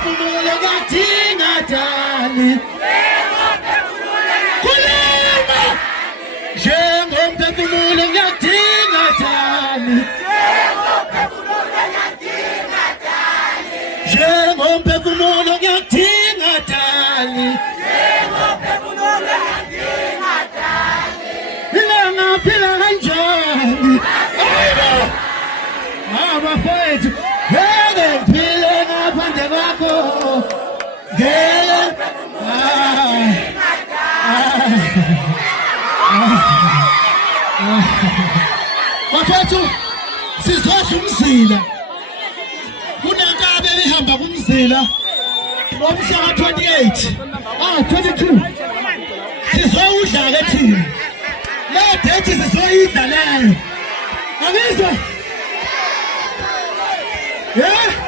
ngomphefumulo ngiyadinga Dali khuluma njengomphefumulo ngiyadinga Dali njengomphefumulo ngiyadinga Dali phila kanjani abafethu ngeke ngiphile ngaphandle kwakho ngeke bafethu sizosha umzila kunenkabe ebihamba kumzila ngomhla ka-28 22 sizowudla ke thina le date sizoyidla leyo. Angizwa? Yeah?